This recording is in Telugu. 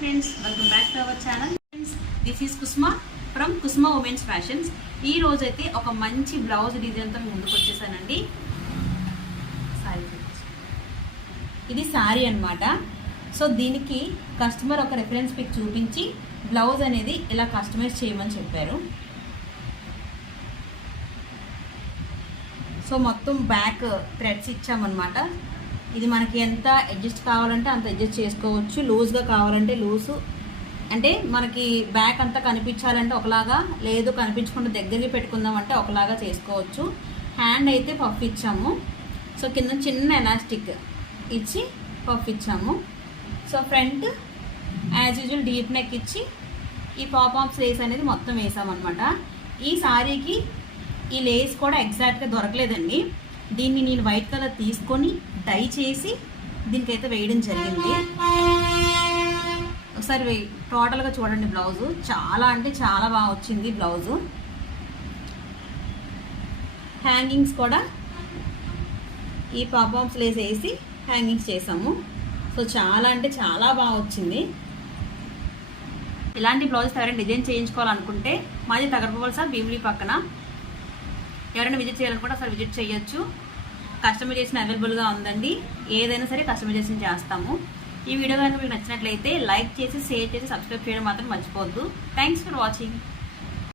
Friends, welcome back to our channel. This is Kusma from Kusma women's fashions. ఈ రోజైతే ఒక మంచి బ్లౌజ్ డిజైన్తో ముందుకు వచ్చేసానండి. ఇది శారీ అన్నమాట. సో దీనికి కస్టమర్ ఒక రెఫరెన్స్ పిక్ చూపించి బ్లౌజ్ అనేది ఇలా కస్టమైజ్ చేయమని చెప్పారు. సో మొత్తం బ్యాక్ థ్రెడ్స్ ఇచ్చామన్నమాట. ఇది మనకి ఎంత అడ్జస్ట్ కావాలంటే అంత అడ్జస్ట్ చేసుకోవచ్చు. లూజ్గా కావాలంటే లూజు, అంటే మనకి బ్యాక్ అంతా కనిపించాలంటే ఒకలాగా, లేదు కనిపించకుండా దగ్గరికి పెట్టుకుందామంటే ఒకలాగా చేసుకోవచ్చు. హ్యాండ్ అయితే పఫ్ ఇచ్చాము. సో కింద చిన్న ఎలాస్టిక్ ఇచ్చి పఫ్ ఇచ్చాము. So front as usual deep neck ఇచ్చి ఈ పాపాప్స్ లేస్ అనేది మొత్తం వేసామన్నమాట. ఈ సారీకి ఈ లేస్ కూడా ఎగ్జాక్ట్గా దొరకలేదండి. దీన్ని నేను వైట్ కలర్ తీసుకొని డై చేసి దీనికైతే వేయడం జరిగింది. ఒకసారి టోటల్గా చూడండి. బ్లౌజు చాలా అంటే చాలా బాగా వచ్చింది. బ్లౌజు హ్యాంగింగ్స్ కూడా ఈ పాపాప్స్ లేస్ వేసి హ్యాంగింగ్స్ చేసాము. సో చాలా అంటే చాలా బాగా వచ్చింది. ఇలాంటి బ్లౌజెస్ ఎవరైనా డిజైన్ చేయించుకోవాలనుకుంటే మాది తగరపవలస భీమిలి పక్కన. ఎవరైనా విజిట్ చేయాలనుకుంటే అసలు విజిట్ చేయొచ్చు. కస్టమైజేషన్ అవైలబుల్గా ఉందండి. ఏదైనా సరే కస్టమైజేషన్ చేస్తాము. ఈ వీడియో కనుక మీకు నచ్చినట్లయితే లైక్ చేసి, షేర్ చేసి, సబ్స్క్రైబ్ చేయడం మాత్రం మర్చిపోవద్దు. Thanks for watching.